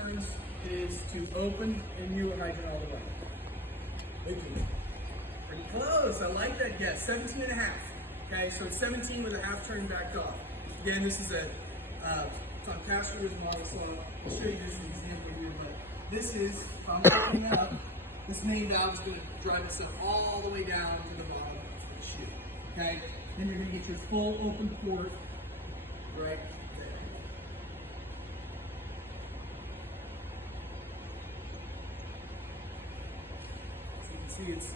turns it is to open a new hydrant all the way. Pretty close. I like that guess. 17 and a half. Okay, so it's 17 with a half turn backed off. Again, this is it's on Castro's model, so I'll show you this example here. But this is, if I'm opening up, this main valve is going to drive itself all the way down to the bottom of the chute. Okay, then you're going to get your full open port right there. So you can see it's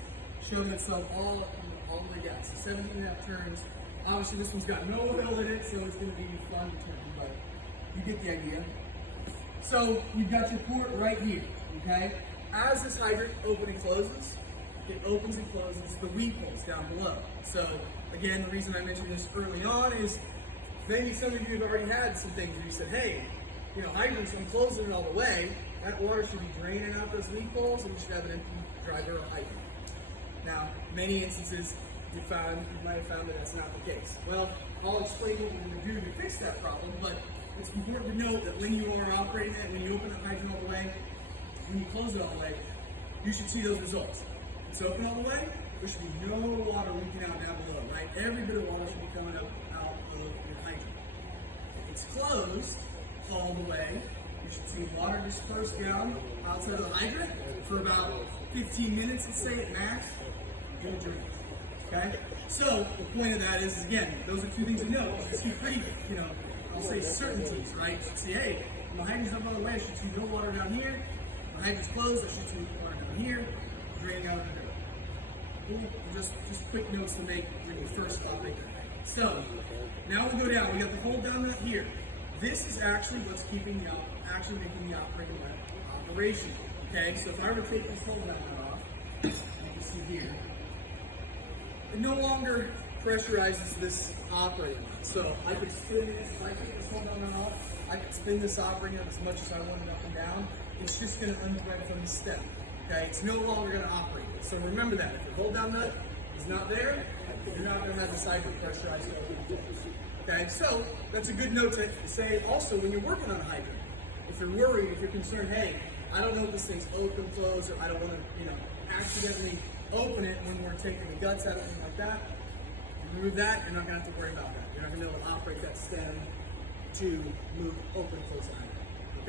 showing itself all the way down. So 17 and a half turns. Obviously this one's got no oil in it, so it's going to be fun to turn, but you get the idea. So you've got your port right here, okay? As this hydrant opens and closes, it opens and closes the weed holes down below. So again, the reason I mentioned this early on is maybe some of you have already had some things where you said, hey, you know, hydrants, I'm closing it all the way, that water should be draining out those leak holes and you should have an empty dry barrel hydrant. Now, many instances you might have found that that's not the case. Well, I'll explain what we're going to do to fix that problem, but it's important to note that when you are operating it, when you open the hydrant all the way, when you close it all the way, you should see those results. It's open all the way, there should be no water leaking out down below, right? Every bit of water should be coming up out of your hydrant. If it's closed all the way, you should see water disperse down outside of the hydrant for about 15 minutes, let's say at max. Good drink. Okay? So the point of that is, again, those are two things to know. It's pretty, you know, I'll say certainties, right? You should see, hey, my hydrant's up on the way, I should see no water down here. My hydrant's closed, I should see water down here, draining out of the dirt. Cool. Just quick notes to make when you first operate the hydrant. So now we go down. We got the hold down nut here. This is actually what's keeping making the operating nut operational. Okay, so if I were to take this hold down nut off, you can see here, it no longer pressurizes this operating nut. So I could spin this, if I take this hold down nut off, I could spin this operating nut as much as I wanted up and down. It's just going to unthread from the stem. Okay, it's no longer going to operate. So remember that. If your hold down nut is not there, you're not going to have this hydrant pressurized to open and close. Okay, so that's a good note to say also when you're working on a hydrant. If you're worried, if you're concerned, hey, I don't know if this thing's open, closed, or I don't want to, you know, accidentally open it when we're taking the guts out of it like that, remove that, you're not going to have to worry about that. You're not going to be able to operate that stem to move open and close the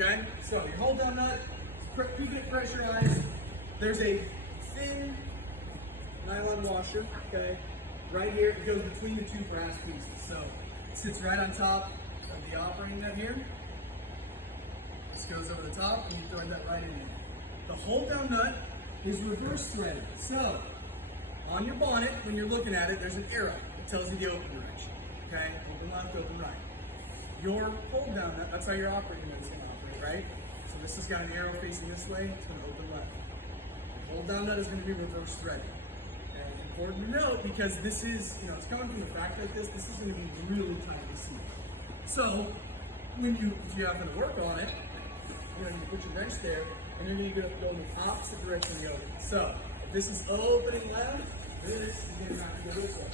hydrant. Okay, so your hold down nut, keeping it pressurized. There's a thin nylon washer, okay, right here. It goes between the two brass pieces. So it sits right on top of the operating nut here. This goes over the top and you throw that right in there. The hold down nut is reverse threaded. So on your bonnet, when you're looking at it, there's an arrow that tells you the open direction. Okay, open left, open right. Your hold down nut, that's how your operating nut is going to operate, right? So this has got an arrow facing this way, it's going to open left. The hold down nut is going to be reverse threaded. And important to note because this is, you know, it's coming from the factory like this is going to be really tightly sealed. So if you happen to work on it, you know, you put your wrench there, and you're going to go in the opposite direction of the opening. So if this is opening left, this is going to have to go this way.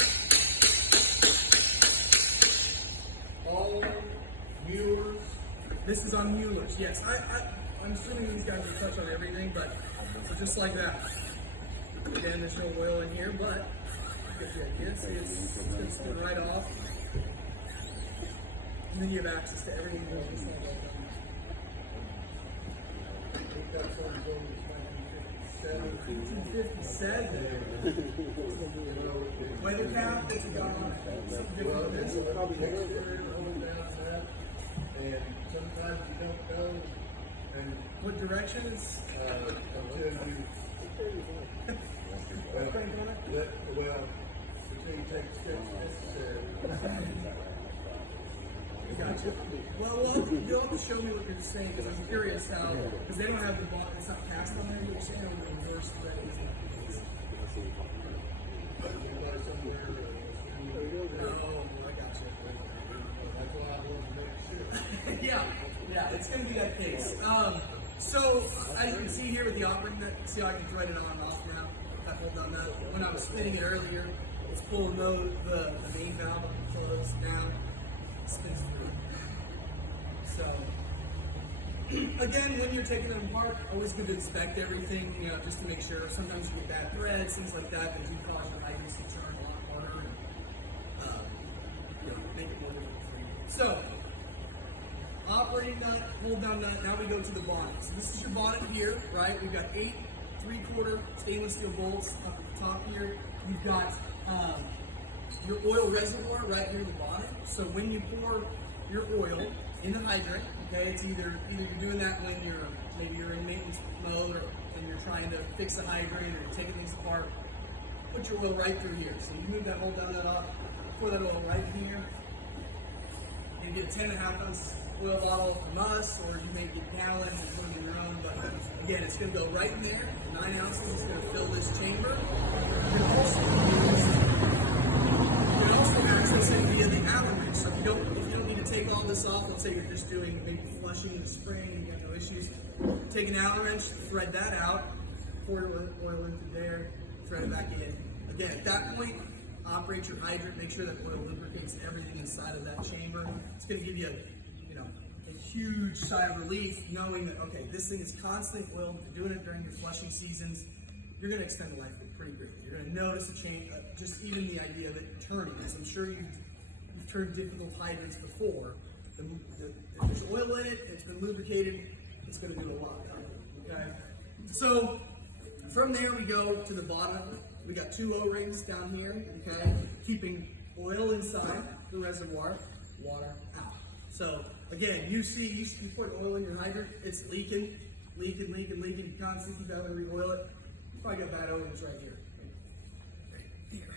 All Mueller's. This is on Mueller's. Yes, I'm assuming these guys will touch on everything, but just like that. Again, there's no oil in here, but you get the idea. See, it's going to spin right off. And then you have access to everything you want. That's what I'm going to 1957. Weather cap, it's gone. Something different than this. Probably exterior, hold down that. And sometimes you don't know. And what directions? Well, until you take steps necessary. Gotcha. Well, you'll have to show me what you're saying because I'm curious how, because they don't have the ball, it's not cast on there, but you're saying on the reverse thread is not the case. Oh, I gotcha. That's why I wanted to make sure. Yeah, it's going to be that case. So, as you can see here with the operating nut, see how I can thread it on and off now. That hold on that. When I was spinning it earlier, it's pulling the main valve up and closed. Now, spins through. So, Again, when you're taking them apart, always good to inspect everything, you know, just to make sure. Sometimes you get bad threads, things like that do cause your hydrants to turn a lot harder and you know, make it more difficult for you. So, operating nut, hold down nut, now we go to the bonnet. So this is your bonnet here, right? We've got 8 3/4 stainless steel bolts up at the top here. You've got your oil reservoir right here in the bonnet. So when you pour your oil in the hydrant, okay, it's either you're doing that when maybe you're in maintenance mode and you're trying to fix the hydrant or you're taking things apart, put your oil right through here. So you move that hold down nut up, pour that oil right here. You get a 10.5 ounce oil bottle from us, or you may get gallons and put them in your own, but again, it's going to go right in there. 9 ounces is going to fill this chamber. You can also access it via the Allen wrench. So if you don't need to take all this off, let's say you're just doing maybe flushing the spring, you got no issues. Take an Allen wrench, thread that out, pour your oil into there, thread it back in. Again, at that point, operate your hydrant, make sure that oil lubricates everything inside of that chamber. It's going to give you a huge sigh of relief knowing that, okay, this thing is constant oil. If you're doing it during your flushing seasons, you're going to extend the life of it pretty greatly. You're going to notice a change, just even the idea that you're turning this. I'm sure you've turned difficult hydrants before. If there's oil in it, it's been lubricated, it's going to do a lot better, okay? So from there we go to the bottom. We got 2 O-rings down here, okay, keeping oil inside the reservoir, water out. So again, you put oil in your hydrant, it's leaking. You constantly keep having to re-oil it. You probably got bad O-rings right here. Right here.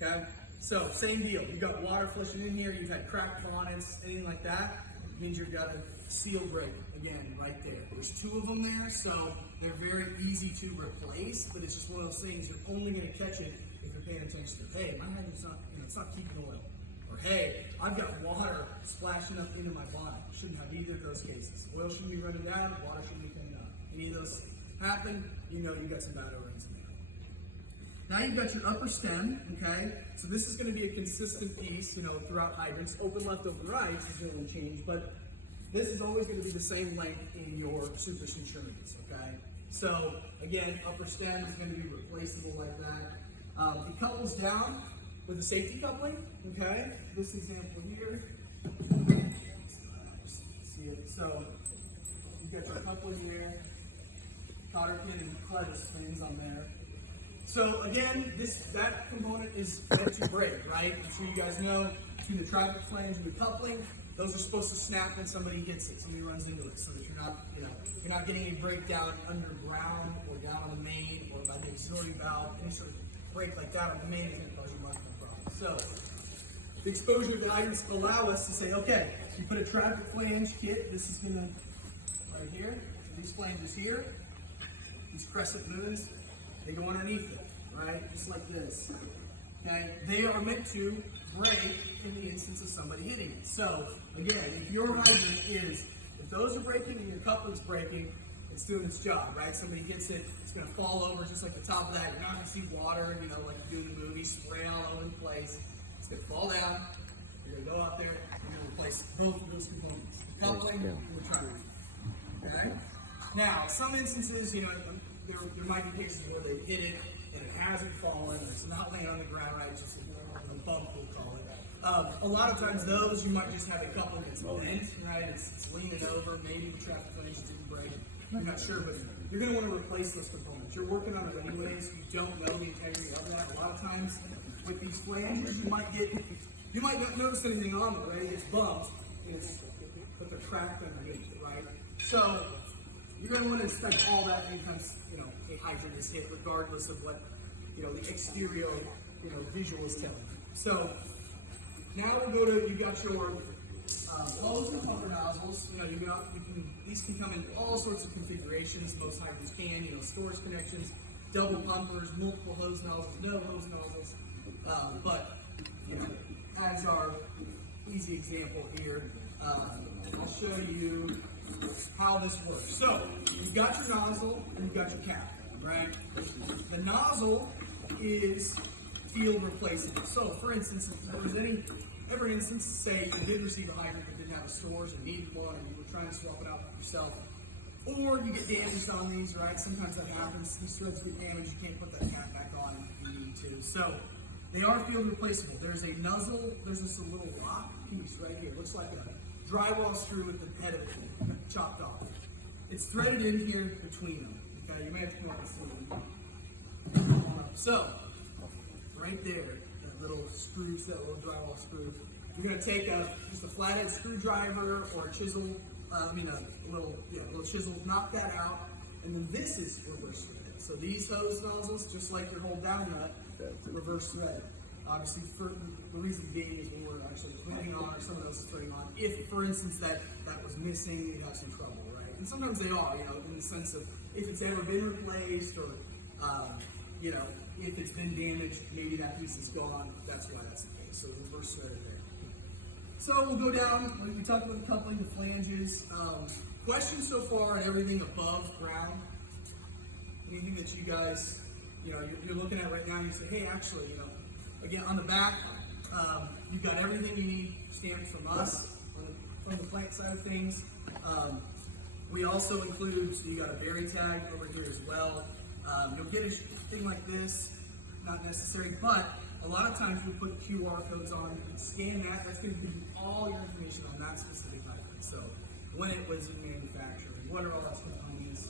Okay? So, same deal. You've got water flushing in here, you've had cracked bonnets, anything like that, it means you've got a seal break, again, right there. There's 2 of them there, so they're very easy to replace, but it's just one of those things, you're only going to catch it if you're paying attention to, hey, my hydrant's not, it's not keeping oil. Or, hey, I've got water splashing up into my bonnet. Shouldn't have either of those cases. Oil shouldn't be running down, water shouldn't be coming up. Any of those happen, you know you've got some bad O-rings in there. Now you've got your upper stem, okay? So this is going to be a consistent piece, throughout hydrants. Open left, open right is going to change, but this is always going to be the same length in your super centurions, okay? So again, upper stem is going to be replaceable like that. It couples down with a safety coupling, okay? This example here. See it? So you've got your coupling here, cotter pin and clutch springs on there. So again, that component is meant to break, right? I'm sure you guys know between the traffic flange and the coupling, those are supposed to snap when somebody hits it, somebody runs into it, so that you're not getting any breakdown underground or down on the main or by the auxiliary valve. Any sort of break like that on the main is going to cause you much more problems. So the exposure that hydrants allow us to say, okay, you put a traffic flange kit. This is going to right here. These flanges here, these crescent moons, they go underneath it, right? Just like this. Okay? They are meant to break in the instance of somebody hitting it. So, again, if your hydrant if those are breaking and your coupling's breaking, it's doing its job, right? Somebody hits it, it's going to fall over just like the top of that. You're not going to see water, like you do in the movie, spray all over the place. It's going to fall down. You're going to go out there, you're going to replace both of those components. The coupling and the traffic. Okay? Now, some instances, there might be cases where they hit it and it hasn't fallen, it's not laying on the ground, right? It's just a bump, we'll call it. A lot of times those, you might just have a couple that's bent, right? It's leaning over, maybe the traffic flange didn't break. I'm not sure, but you're going to want to replace those components. You're working on it anyways, you don't know the integrity of that. A lot of times with these flanges, you might not notice anything on it, right? It's bumped, but they're cracked underneath it, right? So you're going to want to inspect all that anytime a hydrant is hit, regardless of what the exterior visual is telling you. So now we'll go to, you got your hose and pumper nozzles. These can come in all sorts of configurations. Most hydrants can, storage connections, double pumpers, multiple hose nozzles, no hose nozzles. But as our easy example here, I'll show you how this works. So you've got your nozzle and you've got your cap, right? The nozzle is field replaceable. So for instance, if there was ever an instance, say you did receive a hydrant that didn't have the stores and needed one, and you were trying to swap it out for yourself. Or you get damaged on these, right? Sometimes that happens. These threads get damaged. You can't put that cap back on if you need to. So they are field replaceable. There's a nozzle. There's this little lock piece right here. It looks like a drywall screw with the head of it chopped off. It's threaded in here between them. Okay, you may have to come up and see it. So right there, that little screw, that little drywall screw. You're going to take just a flathead screwdriver or a chisel. A little chisel, knock that out, and then this is reverse thread. So these hose nozzles, just like your whole down nut, reverse thread. Obviously, for the reason being is when we're actually threading on, or someone else is threading on. If, for instance, that was missing, you'd have some trouble, right? And sometimes they are, in the sense of if it's ever been replaced, or if it's been damaged, maybe that piece is gone. That's why that's the case. So reverse thread there. So we'll go down, we talked about the coupling, the flanges. Questions so far on everything above ground? Anything that you guys, you're looking at right now and you say, hey, actually, again, on the back, you've got everything you need stamped from us, from the plant side of things. We also include, so you got a berry tag over here as well. You'll get a thing like this, not necessary, but a lot of times we put QR codes on, you can scan that, that's going to give you all your information on that specific item. So when it was in manufacturing, what are all its components,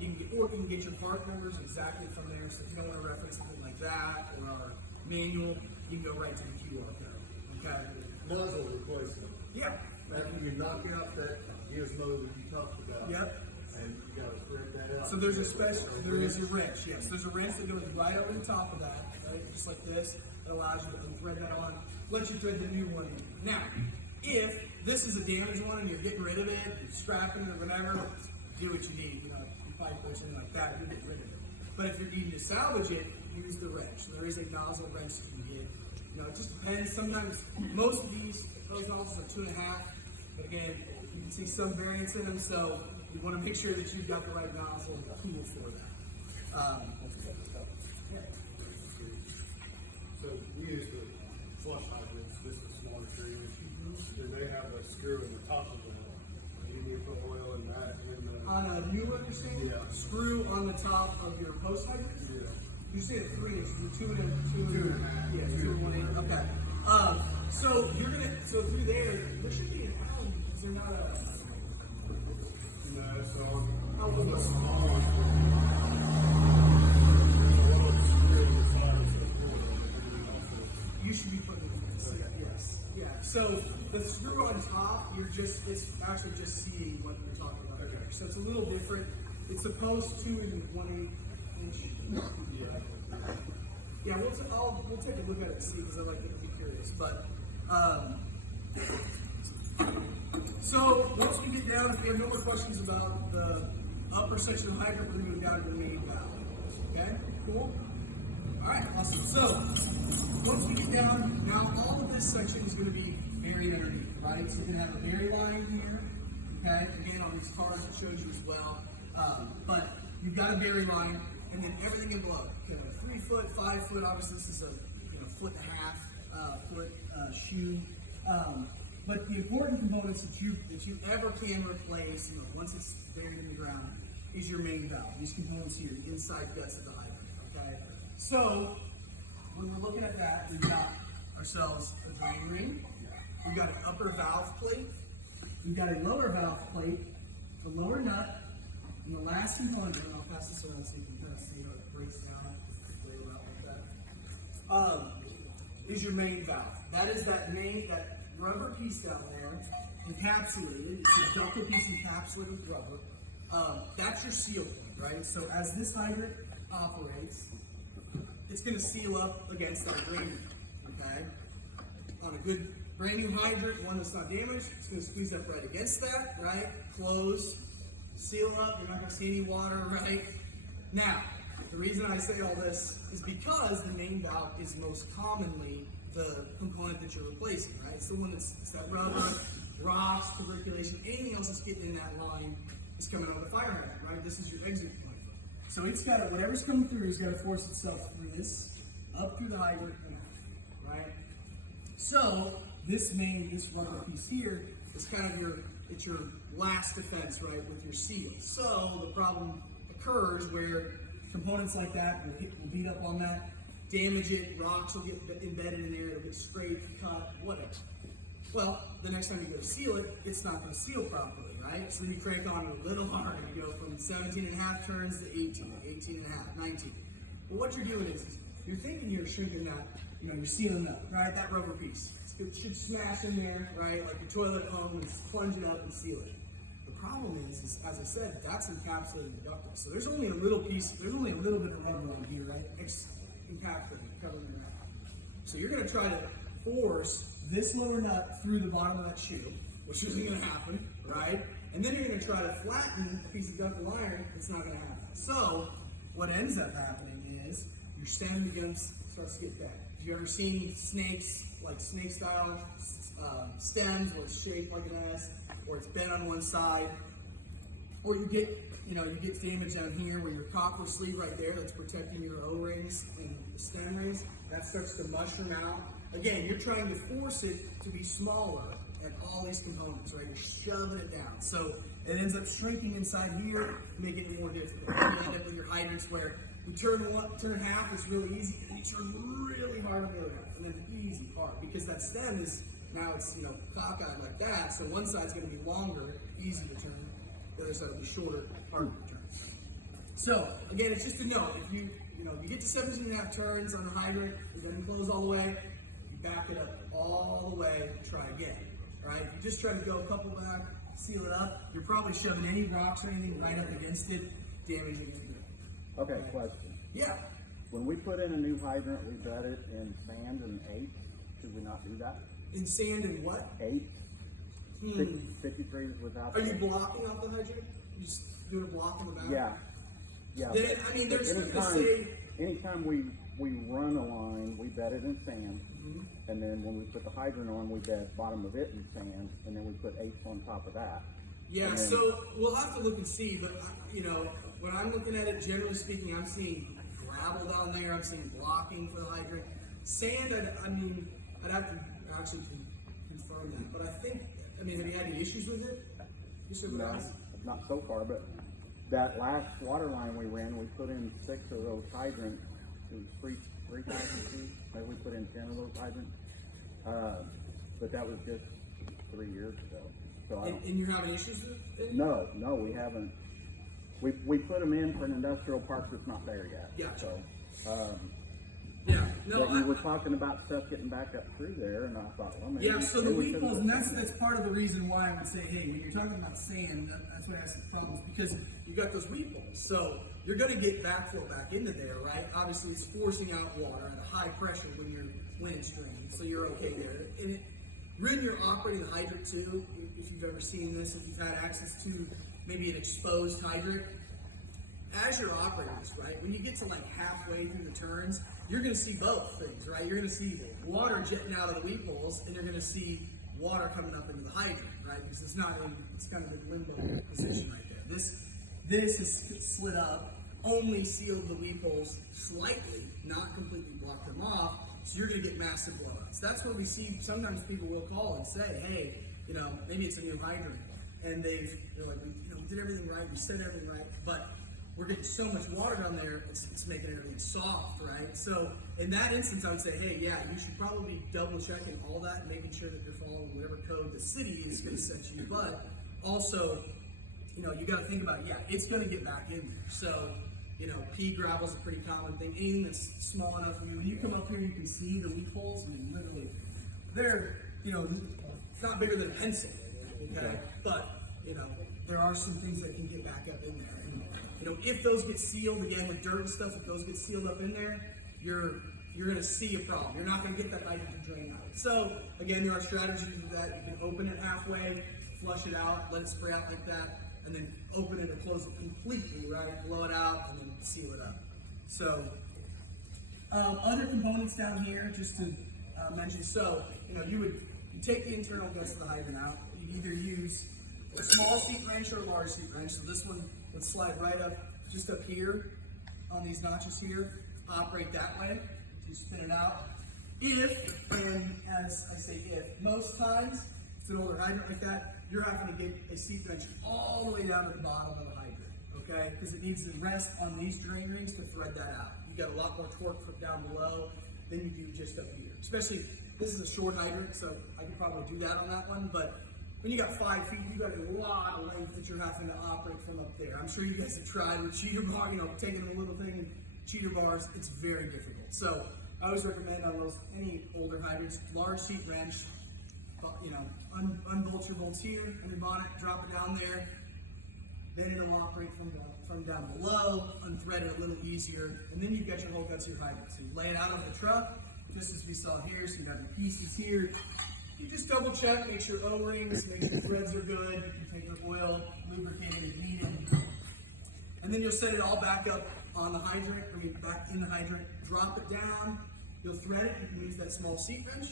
you can get your part numbers exactly from there. So if you don't want to reference something like that or our manual, you can go right to the QR code. Okay. Nozzle replacement. Yeah. After you knock out that gizmo that you talked about. Yep. And you got to thread that out. So there's there is a wrench, yes. There's a wrench that goes right over the top of that, right? Just like this. That allows you to thread that on. Let you thread the new one in. Now, if this is a damaged one and you're getting rid of it, you're strapping it or whatever, do what you need. You pipe or something like that, you get rid of it. But if you're needing to salvage it, use the wrench. There is a nozzle wrench you can get. It just depends. Sometimes most of those nozzles are 2.5. But again, you can see some variance in them, so you want to make sure that you've got the right nozzle tool for that. So we use the flush hydrants, this is smaller trees, and they have a screw in the top of them. You need to put oil in that. On a newer machine, screw on the top of your post hydrant? Yeah. You say a 3 inch, 2 and 2.5. Yeah, 2 and 1 inch. Okay. So through there should be an Allen. Is there not a? No, so How little? small one. You should be putting it in this. Yes. Yeah. So the screw on top, it's actually just seeing what you're talking about there. So it's a little different. It's the post 2 and 1/8 inch. Yeah, we'll take a look at it and see because I like to be curious. But so once we get down, if you have no more questions about the upper section of the hydrant, we're going to go down to the main valve. Okay, cool. All right, awesome. So once we get down, now all of this section is going to be buried underneath, right? So you're going to have a bury line here. Okay, again on these cards it shows you as well. But you've got a bury line, and then everything in below. You have a 3 foot, 5 foot. Obviously, this is a 1.5 foot shoe. But the important components that you ever can replace, once it's buried in the ground, is your main valve. These components here, the inside guts of the hydrant. Okay. So when we're looking at that, we've got ourselves a drain ring. We've got an upper valve plate. We've got a lower valve plate, a lower nut, and the last component, and I'll pass this around so you can kind of see how it breaks down like that, is your main valve. That is that rubber piece down there, encapsulated. It's a ductile piece encapsulated with rubber. That's your seal point, right? So as this hydrant operates, it's going to seal up against that drain, okay? On a good brand new hydrant, one that's not damaged, it's going to squeeze up right against that, right? Close, seal up, you're not going to see any water, right? Now, the reason I say all this is because the main valve is most commonly the component that you're replacing, right? It's the one it's that rubber, rocks, tuberculation, anything else that's getting in that line is coming out of the fire hydrant, right? This is your exit point. So it's got to, whatever's coming through is got to force itself through this, up through the hydrant, and out, right? So this rubber piece here is kind of it's your last defense, right, with your seal. So the problem occurs where components like that will beat up on that, damage it, rocks will get embedded in there, it'll get scraped, cut, whatever. Well, the next time you go to seal it, it's not going to seal properly, right? So then you crank on it a little harder. You go from 17 and a half turns to 18, 18 and a half, 19. But what you're doing is you're thinking you're shrinking that, you're sealing up, right? That rubber piece. It should smash in there, right? Like your toilet home, and plunge it up and seal it. The problem is, as I said, that's encapsulating the ductile. So there's only a little piece, there's only a little bit of rubber on here, right? It's encapsulating, covering it up. So you're going to try to force this lower nut through the bottom of that shoe, which isn't going to happen, right? And then you're going to try to flatten a piece of ductile iron. It's not going to happen. So what ends up happening is your stem starts to get bent. Have you ever seen snakes, like snake style stems where it's shaped like an S, or it's bent on one side, or you get damage down here where your copper sleeve right there that's protecting your O-rings and the stem rings, that starts to mushroom out. Again, you're trying to force it to be smaller at all these components, right? You're shoving it down. So it ends up shrinking inside here, making it more difficult. You end up with your hydrants where you turn half, it's really easy, and you turn really hard on the other half, and then the easy part, because that stem is, now it's, cockeyed like that, so one side's going to be longer, easy to turn, the other side will be shorter, harder to turn. So, again, it's just a note, if you get to 17 and a half turns on a hydrant, it doesn't close all the way, you back it up all the way, try again, right? If you just try to go a couple back, seal it up, you're probably shoving any rocks or anything right up against it, damaging it. Okay, question. Yeah. When we put in a new hydrant, we bed it in sand and 8. Should we not do that? In sand and what? 8. 53 without. Are you blocking off the hydrant? You just doing a block in the back? Yeah. Yeah. Then, I mean, there's going to say. Anytime we run a line, we bed it in sand, and then when we put the hydrant on, we bed bottom of it in sand, and then we put 8 on top of that. Yeah, so we'll have to look and see, but when I'm looking at it, generally speaking, I'm seeing gravel down there, I'm seeing blocking for the hydrant. Sand, I'd have to actually confirm that, but have you had any issues with it? No, not so far, but that last water line we ran, we put in 6 of those hydrants, three hydrants, maybe we put in 10 of those hydrants, but that was just 3 years ago. So and you're having issues with it? No, we haven't. We put them in for an industrial park that's not there yet. Yeah. So, yeah. No. But you were talking about stuff getting back up through there, and I thought, well, maybe. Yeah. So the weed pulls, and that's part of the reason why I would say, hey, when you're talking about sand, that's what has the problems, because you got those weed pulls. So you're going to get backflow back into there, right? Obviously, it's forcing out water at a high pressure when you're wind straining, so you're okay there. And when you're operating the hydrant too, if you've ever seen this, if you've had access to maybe an exposed hydrant, as you're operating this, right, when you get to like halfway through the turns, you're going to see both things, right? You're going to see water jetting out of the weed poles, and you're going to see water coming up into the hydrant, right? Because it's kind of in limbo position right there. This is slid up, only sealed the weed poles slightly, not completely blocked them off, so you're going to get massive blowouts. That's where we see sometimes people will call and say, hey, maybe it's a new hydrant, and they're like, we did everything right, we said everything right, but we're getting so much water down there, it's making everything soft, right? So in that instance, I would say, hey, yeah, you should probably be double checking all that and making sure that you're following whatever code the city is going to set you. But also, you got to think about it. Yeah, it's going to get back in there. So, pea gravel is a pretty common thing. Anything that's small enough, when you come up here, you can see the leaf holes. Literally, they're, not bigger than a pencil, okay? But, there are some things that can get back up in there. And, if those get sealed, again, with dirt and stuff, if those get sealed up in there, you're going to see a problem. You're not going to get that hydrant to drain out. So, again, there are strategies for that. You can open it halfway, flush it out, let it spray out like that, and then open it and close it completely, right? Blow it out, and then seal it up. So, other components down here, just to mention. So, you take the internal guts of the hydrant out. You either use a small seat wrench or a large seat wrench. So this one would slide right up, just up here on these notches here. Operate that way. You spin it out. If, and as I say if, most times it's an older hydrant like that, you're having to get a seat wrench all the way down to the bottom of the hydrant, okay? Because it needs to rest on these drain rings to thread that out. You got a lot more torque from down below than you do just up here. Especially, this is a short hydrant, so I could probably do that on that one, but when you got 5 feet, you got a lot of length that you're having to operate from up there. I'm sure you guys have tried with cheater bar, taking a little thing and cheater bars, it's very difficult. So I always recommend on those, any older hydrants, large seat wrench, unbolt your bolts here on your bonnet, drop it down there, then it'll operate from down below, unthread it a little easier, and then you've got your whole guts of your hydrant. So you lay it out on the truck, just as we saw here, so you have your pieces here. You just double check, make sure O-rings, make sure threads are good, you can take your oil, lubricate it if needed. And then you'll set it all back up on the hydrant, back in the hydrant, drop it down, you'll thread it, you can use that small seat wrench,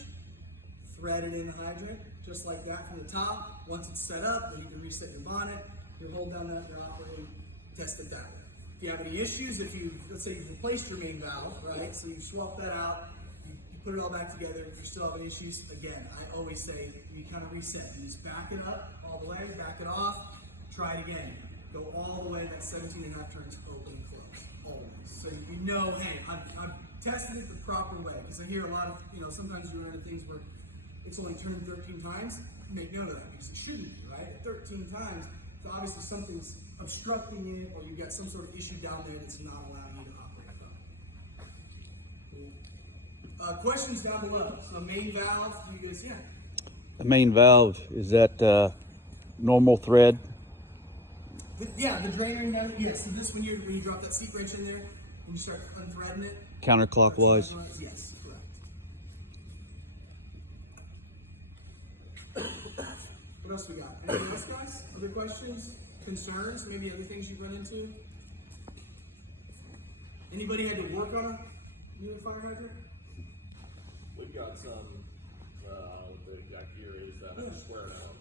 thread it in the hydrant, just like that from the top. Once it's set up, then you can reset your bonnet, you hold down that operating, test it that way. If you have any issues, let's say you've replaced your main valve, right? So you swap that out, you put it all back together. If you're still having issues, again, I always say you kind of reset. You just back it up all the way, back it off, try it again. Go all the way, that 17.5 turns open and close, always. So you know, hey, I've tested it the proper way. Because I hear a lot of, sometimes you run into things where it's only turned 13 times. Make note of that because it shouldn't be, right? 13 times, so obviously something's obstructing it, or you've got some sort of issue down there that's not allowing you to operate from. Questions down below. So main valve, you guys, yeah. The main valve, is that normal thread? The drain ring down there, yes. So this when you drop that seat wrench in there, and you start unthreading it. Counterclockwise? Yes, correct. What else we got? Anything else, guys? Other questions? Concerns? Maybe other things you've run into? Anybody had to work on a new fire hydrant? We've got some, the exact here is square now.